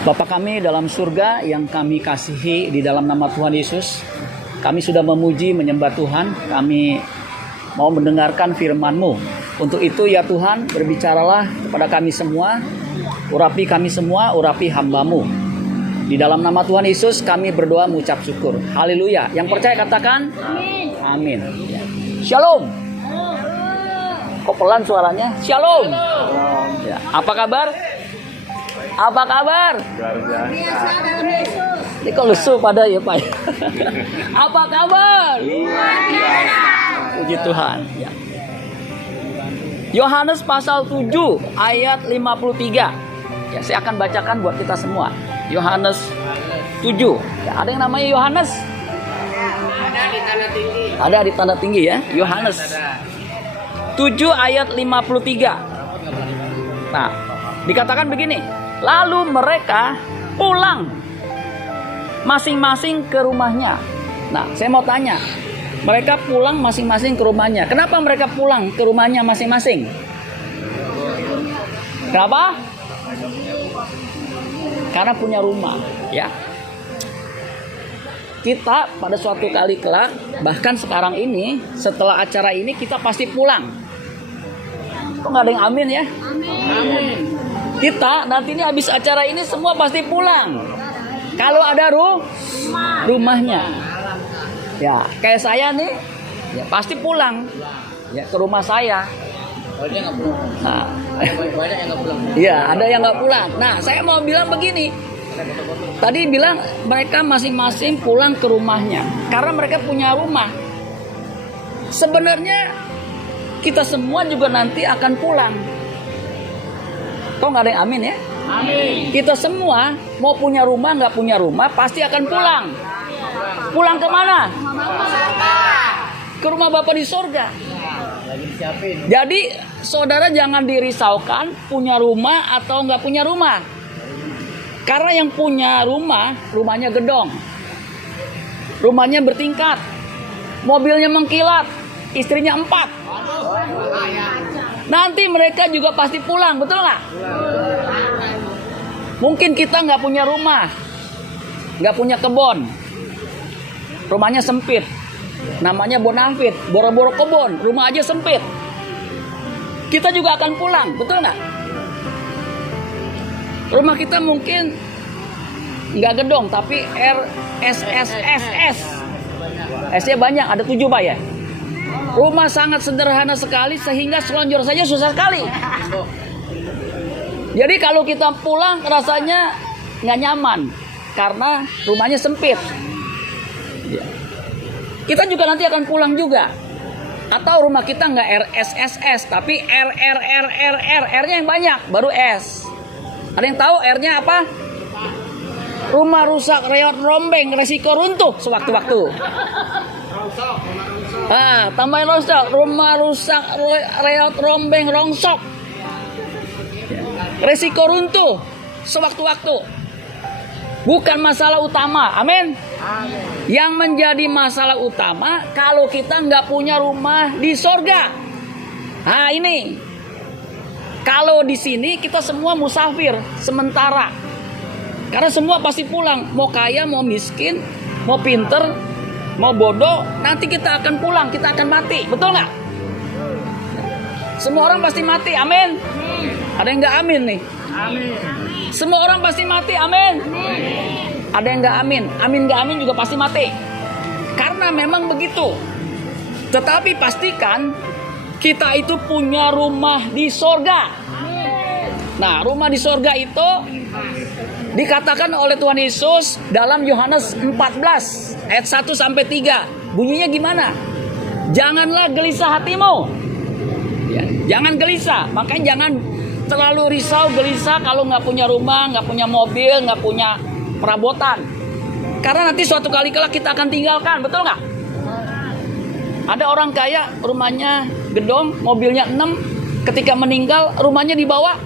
Bapa kami dalam surga yang kami kasihi di dalam nama Tuhan Yesus, kami sudah memuji menyembah Tuhan, kami mau mendengarkan firman-Mu. Untuk itu ya Tuhan, berbicaralah kepada kami semua, urapi kami semua, urapi hamba-Mu. Di dalam nama Tuhan Yesus kami berdoa mengucap syukur. Haleluya. Yang percaya katakan amin. Amin. Shalom. Kok pelan suaranya? Shalom. Ya. Apa kabar? Apa kabar? Biasa dalam Yesus. Ini kok lesu pada ya Pak? Apa kabar? Puji Tuhan. Ya. Yohanes pasal 7 ayat 53. Ya, saya akan bacakan buat kita semua. Yohanes 7. Ya, ada yang namanya Yohanes? Ada di tanda tinggi. Ada di tanda tinggi ya. Yohanes 7 ayat 53. Nah, dikatakan begini. Lalu mereka pulang masing-masing ke rumahnya. Nah, saya mau tanya. Mereka pulang masing-masing ke rumahnya. Kenapa mereka pulang ke rumahnya masing-masing? Kenapa? Karena punya rumah, ya. Kita pada suatu kali kelak, bahkan sekarang ini, setelah acara ini kita pasti pulang. Kok nggak ada yang amin ya? Amin. Kita nanti ini habis acara ini semua pasti pulang. Kalau ada rumahnya. Ya, kayak saya nih, ya pasti pulang. Ya ke rumah saya. Banyak nggak pulang. Nah, Banyak yang nggak pulang. iya, ada yang nggak pulang. Nah, saya mau bilang begini. Tadi bilang mereka masing-masing pulang ke rumahnya karena mereka punya rumah. Sebenarnya kita semua juga nanti akan pulang. Kok nggak ada yang amin ya? Amin. Kita semua mau punya rumah nggak punya rumah pasti akan pulang. Pulang ke mana? Ke rumah Bapa di sorga. Lagi disiapin. Jadi saudara jangan dirisaukan punya rumah atau nggak punya rumah. Karena yang punya rumah, rumahnya gedong. Rumahnya bertingkat. Mobilnya mengkilat. Istrinya 4. Nanti mereka juga pasti pulang, betul nggak? Mungkin kita nggak punya rumah. Nggak punya kebun. Rumahnya sempit. Namanya bonafit. Boro-boro kebun. Rumah aja sempit. Kita juga akan pulang, betul nggak? Rumah kita mungkin nggak gedong, tapi RSSSS. S-nya banyak, ada 7 Pak ya. Rumah sangat sederhana sekali sehingga selonjor saja susah sekali. Jadi kalau kita pulang rasanya nggak nyaman karena rumahnya sempit. Kita juga nanti akan pulang juga. Atau rumah kita nggak RSSS tapi RRRRR, R-nya yang banyak, baru S. Ada yang tahu R-nya apa? Rumah rusak, reot, rombeng, resiko runtuh sewaktu-waktu. Ah, tambahin rongsok. Rumah rusak, reot, rombeng, rongsok. Resiko runtuh sewaktu-waktu. Bukan masalah utama. Amin. Yang menjadi masalah utama kalau kita nggak punya rumah di sorga. Nah ini. Kalau di sini kita semua musafir sementara. Karena semua pasti pulang. Mau kaya, mau miskin, mau pinter, mau bodoh, nanti kita akan pulang, kita akan mati. Betul nggak? Semua orang pasti mati, amin. Ada yang nggak amin nih? Amin. Semua orang pasti mati, amin. Ada yang nggak amin? Amin nggak amin juga pasti mati. Karena memang begitu. Tetapi pastikan kita itu punya rumah di sorga. Nah, rumah di sorga itu dikatakan oleh Tuhan Yesus dalam Yohanes 14 ayat 1 sampai 3. Bunyinya gimana? Janganlah gelisah hatimu. Ya, jangan gelisah. Makanya jangan terlalu risau gelisah kalau nggak punya rumah, nggak punya mobil, nggak punya perabotan. Karena nanti suatu kali kelak kita akan tinggalkan, betul nggak? Ada orang kaya rumahnya gedong, mobilnya 6, ketika meninggal rumahnya dibawa,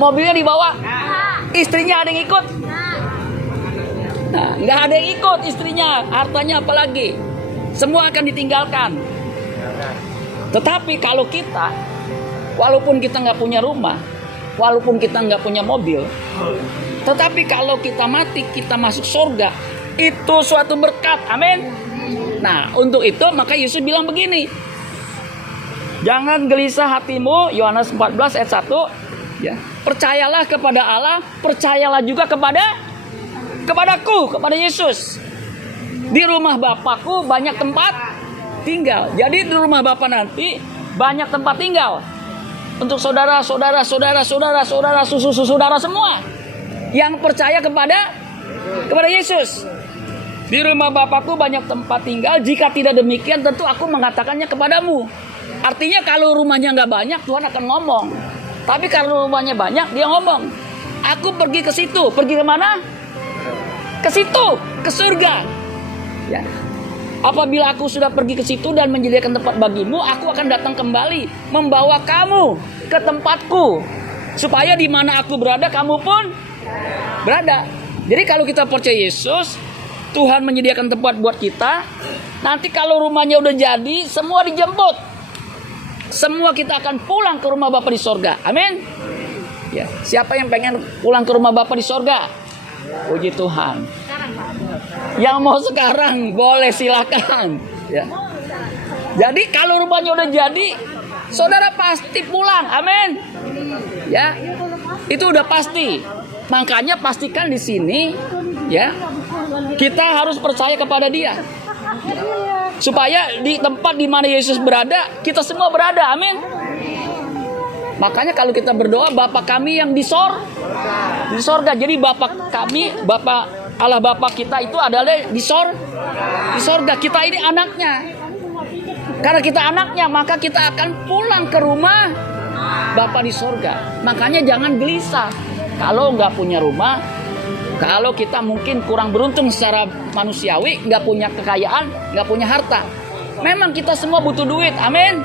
mobilnya dibawa, istrinya ada yang ikut. Nah, nggak ada yang ikut istrinya, hartanya apalagi, semua akan ditinggalkan. Tetapi kalau kita, walaupun kita nggak punya rumah, walaupun kita nggak punya mobil, tetapi kalau kita mati, kita masuk surga, itu suatu berkat. Amin. Nah, untuk itu maka Yesus bilang begini, jangan gelisah hatimu, Yohanes 14 ayat 1, ya. Percayalah kepada Allah, percayalah juga kepadaku, kepada Yesus. Di rumah Bapakku banyak tempat tinggal. Jadi di rumah Bapa nanti banyak tempat tinggal untuk saudara semua yang percaya kepada Yesus. Di rumah Bapakku banyak tempat tinggal. Jika tidak demikian, tentu aku mengatakannya kepadamu. Artinya kalau rumahnya nggak banyak, Tuhan akan ngomong. Tapi kalau rumahnya banyak, dia ngomong, aku pergi ke situ. Pergi ke mana? Ke situ, ke surga. Ya. Apabila aku sudah pergi ke situ dan menyediakan tempat bagimu, aku akan datang kembali membawa kamu ke tempatku, supaya di mana aku berada, kamu pun berada. Jadi kalau kita percaya Yesus, Tuhan menyediakan tempat buat kita. Nanti kalau rumahnya udah jadi, semua dijemput. Semua kita akan pulang ke rumah Bapa di sorga. Amin. Ya, siapa yang pengen pulang ke rumah Bapa di sorga? Puji Tuhan. Yang mau sekarang boleh, silakan. Ya. Jadi kalau rumahnya udah jadi, saudara pasti pulang. Amin. Ya, itu udah pasti. Makanya pastikan di sini, ya, kita harus percaya kepada Dia. Supaya di tempat di mana Yesus berada, kita semua berada. Amin. Makanya kalau kita berdoa, Bapa kami yang di sorga. Jadi Bapa kami, Allah Bapa kita itu adalah di sorga. Kita ini anaknya. Karena kita anaknya, maka kita akan pulang ke rumah Bapa di sorga. Makanya jangan gelisah kalau nggak punya rumah. Kalau kita mungkin kurang beruntung secara manusiawi, nggak punya kekayaan, nggak punya harta. Memang kita semua butuh duit, amin.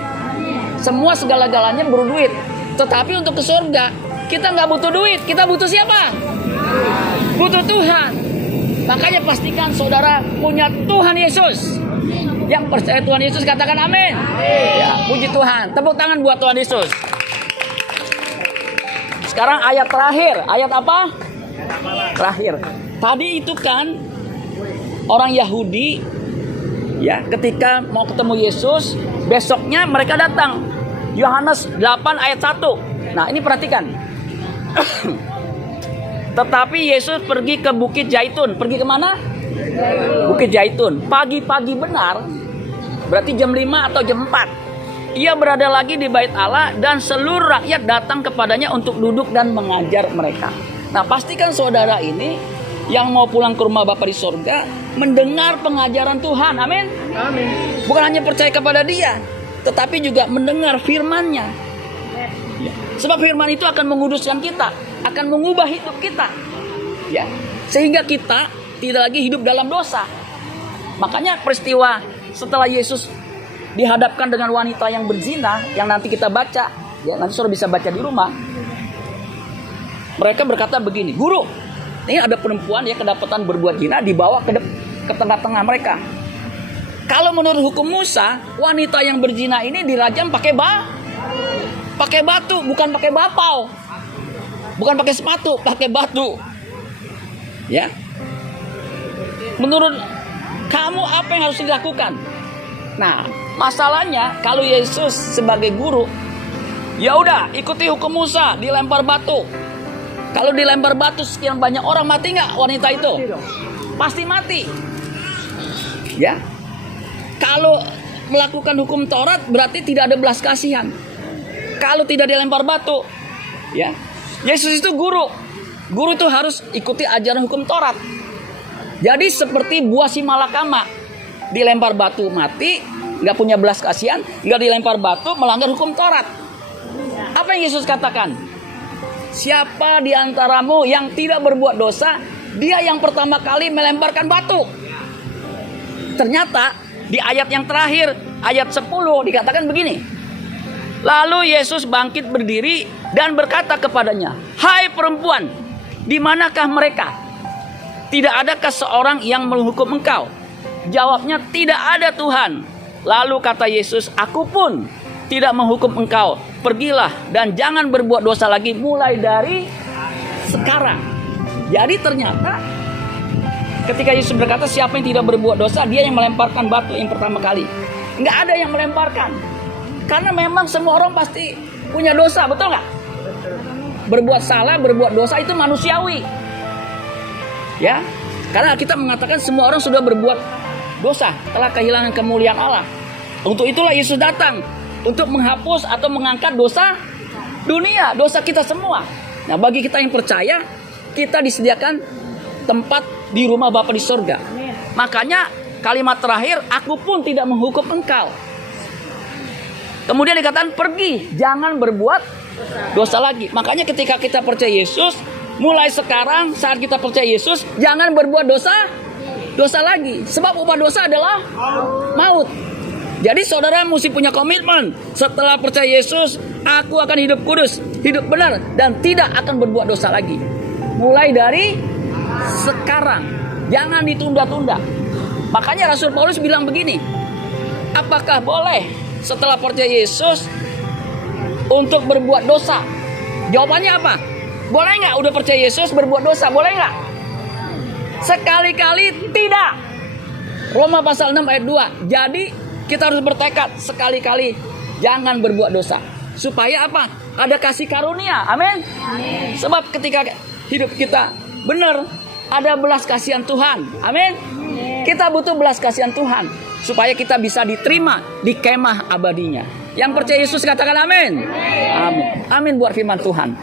Semua segala-galanya butuh duit. Tetapi untuk ke surga, kita nggak butuh duit. Kita butuh siapa? Butuh Tuhan. Makanya pastikan saudara punya Tuhan Yesus. Yang percaya Tuhan Yesus katakan amin. Ya, puji Tuhan. Tepuk tangan buat Tuhan Yesus. Sekarang ayat terakhir. Ayat apa? Terakhir. Tadi itu kan orang Yahudi, ya, ketika mau ketemu Yesus, besoknya mereka datang. Yohanes 8 ayat 1. Nah, ini perhatikan. Tetapi Yesus pergi ke Bukit Zaitun. Pergi kemana? Bukit Zaitun. Pagi-pagi benar, berarti jam 5 atau jam 4. Ia berada lagi di bait Allah dan seluruh rakyat datang kepadanya untuk duduk dan mengajar mereka. Nah, pastikan saudara ini yang mau pulang ke rumah Bapa di sorga mendengar pengajaran Tuhan. Amin. Amin. Bukan hanya percaya kepada Dia, tetapi juga mendengar firman-Nya. Ya. Sebab firman itu akan menguduskan kita, akan mengubah hidup kita. Ya. Sehingga kita tidak lagi hidup dalam dosa. Makanya peristiwa setelah Yesus dihadapkan dengan wanita yang berzina, yang nanti kita baca, ya, nanti saudara bisa baca di rumah. Mereka berkata begini, Guru, ini ada perempuan ya kedapatan berbuat zina, dibawa ke tengah-tengah mereka. Kalau menurut hukum Musa, wanita yang berzina ini dirajam pakai batu, bukan pakai bapau, bukan pakai sepatu, pakai batu. Ya, menurut kamu apa yang harus dilakukan? Nah, masalahnya kalau Yesus sebagai guru, ya udah ikuti hukum Musa, dilempar batu. Kalau dilempar batu sekian banyak orang, mati nggak wanita itu? Pasti mati. Ya. Kalau melakukan hukum Taurat berarti tidak ada belas kasihan. Kalau tidak dilempar batu, ya. Yesus itu guru. Guru itu harus ikuti ajaran hukum Taurat. Jadi seperti buah si malakama, dilempar batu mati, nggak punya belas kasihan, nggak dilempar batu melanggar hukum Taurat. Apa yang Yesus katakan? Siapa di antaramu yang tidak berbuat dosa, dia yang pertama kali melemparkan batu. Ternyata di ayat yang terakhir, ayat 10 dikatakan begini. Lalu Yesus bangkit berdiri dan berkata kepadanya, "Hai perempuan, di manakah mereka? Tidak adakah seorang yang menghukum engkau?" Jawabnya, "Tidak ada Tuhan." Lalu kata Yesus, "Aku pun tidak menghukum engkau. pergilah dan jangan berbuat dosa lagi mulai dari sekarang. Jadi ternyata ketika Yesus berkata siapa yang tidak berbuat dosa, dia yang melemparkan batu yang pertama kali. Nggak ada yang melemparkan. Karena memang semua orang pasti punya dosa, betul nggak? Berbuat salah, berbuat dosa itu manusiawi. Ya, karena kita mengatakan semua orang sudah berbuat dosa, telah kehilangan kemuliaan Allah. Untuk itulah Yesus datang, untuk menghapus atau mengangkat dosa dunia, dosa kita semua. Nah, bagi kita yang percaya, kita disediakan tempat di rumah Bapa di surga. Makanya kalimat terakhir, aku pun tidak menghukum engkau. Kemudian dikatakan pergi, jangan berbuat dosa lagi. Makanya ketika kita percaya Yesus, mulai sekarang saat kita percaya Yesus, jangan berbuat dosa lagi. Sebab upah dosa adalah maut. Jadi saudara mesti punya komitmen. Setelah percaya Yesus, aku akan hidup kudus, hidup benar, dan tidak akan berbuat dosa lagi. Mulai dari sekarang, jangan ditunda-tunda. Makanya Rasul Paulus bilang begini, apakah boleh setelah percaya Yesus untuk berbuat dosa? Jawabannya apa? Boleh nggak udah percaya Yesus berbuat dosa? Boleh nggak? Sekali-kali tidak. Roma pasal 6 ayat 2. Jadi kita harus bertekad sekali-kali jangan berbuat dosa. Supaya apa? Ada kasih karunia. Amin. Sebab ketika hidup kita benar, ada belas kasihan Tuhan. Amin. Kita butuh belas kasihan Tuhan supaya kita bisa diterima di kemah abadinya. Yang percaya Yesus katakan amin. Amin. Amin buat firman Tuhan.